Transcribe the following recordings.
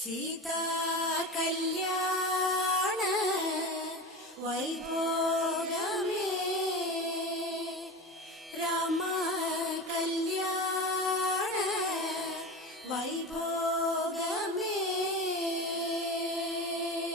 സീതാ കല്യാണ വൈഭോഗമേ രാമ കല്യാണ വൈഭോഗമേ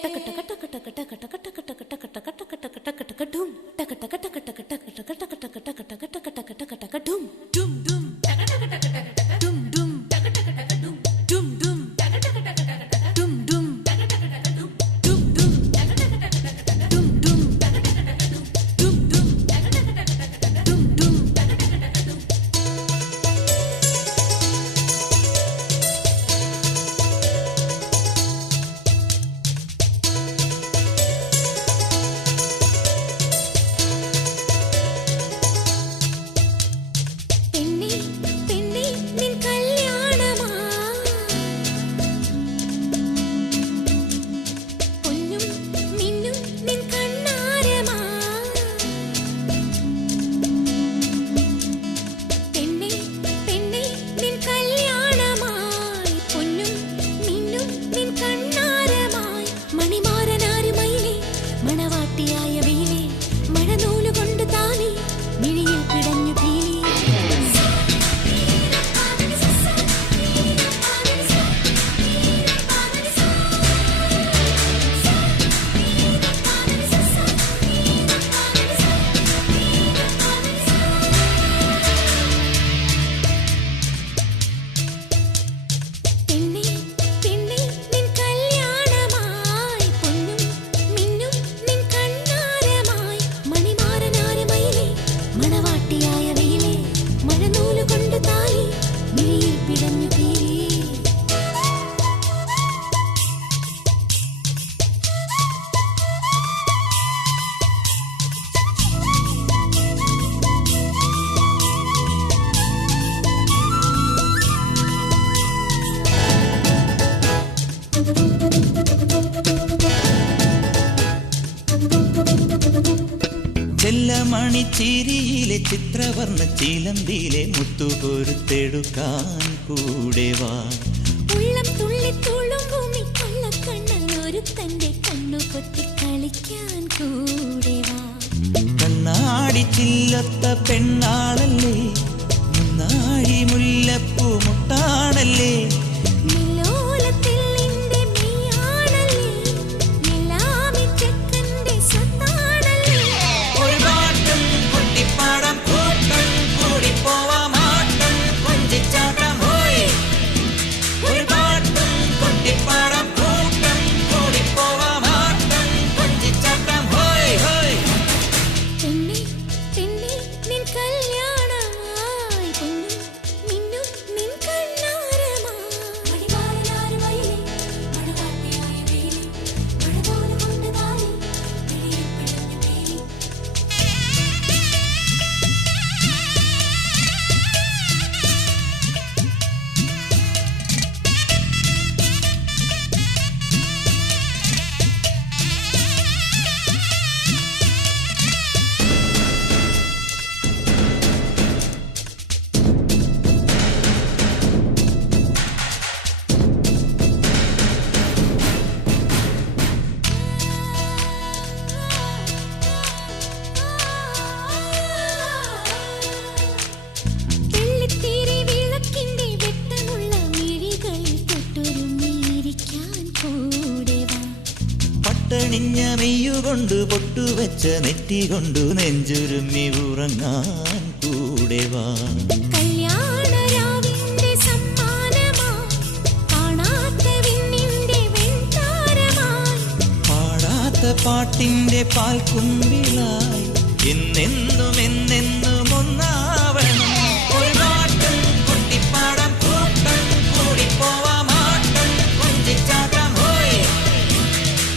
ടക ടക ടക ടക ടക ടക ടക ടക ടക ടക ടക ടക ടക ടക ഡും ടക ടക ടക ടക ടക ടക ടക ടക ടക ടക ടക ടക ടക ടക ഡും ഡും ഡും ടക ടക ടക ടക ടക ഡും ഡും ടക ടക ടക ഡും ഡും ഡും ടക ടക ടക ടക ടക ഡും ഡും ടക ടക ടക ഡും ഡും ഡും ടക ടക ടക ടക ഡും ഡും ടക ടക ടക ഡും ഡും ഡും ടക ടക ടക ടക ഡും ഡും ടക ടക ടക ഡും ചെല്ലമണിച്ചിരിയിലെ ചിത്രവർണ്ണ ചിലമ്പിലെ മുത്തുകൊരുത്തെടുക്കാൻ കൂടെ വാ. ഉള്ളം തുള്ളി തുളുമ്പും ഈ കൊള്ളക്കണ്ണൻ ഒരുത്തന്റെ കണ്ണു കൊത്തി കളിക്കാൻ കൂടെ വാ. കണ്ണാടി ചില്ലത്ത പെണ്ണാളല്ലേ, മുന്നാഴി മുല്ലപ്പൂ മുട്ടാണല്ലേ, പട്ടണിഞ്ഞ മെയ്യുകൊണ്ട് പൊട്ടുവെച്ച നെറ്റി കൊണ്ടു നെഞ്ചുരുമ്മി ഉറങ്ങാൻ കൂടെ വാ. പാടാത്ത പാട്ടിന്റെ പാൽക്കുമ്പിളായി എന്നെന്നും എന്നെന്നും ഒന്നാവണം. ഒരു പാട്ടും കുട്ടിപ്പാടം കൂട്ടം കൂടിപ്പോവാ മാട്ടം കൊഞ്ചിച്ചാട്ടം ഹോയ്.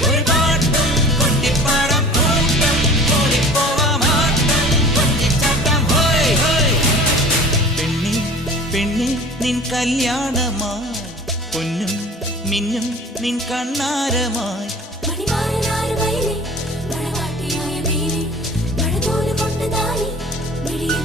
ഒരു പാട്ടും കുട്ടിപ്പാടം കൂട്ടം കൂടിപ്പോവാ മാട്ടം കൊഞ്ചിച്ചാട്ടം ഹോയ് ഹോയ്. പെണ്ണി പെണ്ണി നിൻ കല്യാണമായി, പൊന്നും മിന്നും നിൻ കണ്ണാരമായി. മണിമാരനാര് വയലേ മഴവാട്ടിയായ മേലെ മഴ തോല് കൊണ്ട് താലി മിഴിയിൽ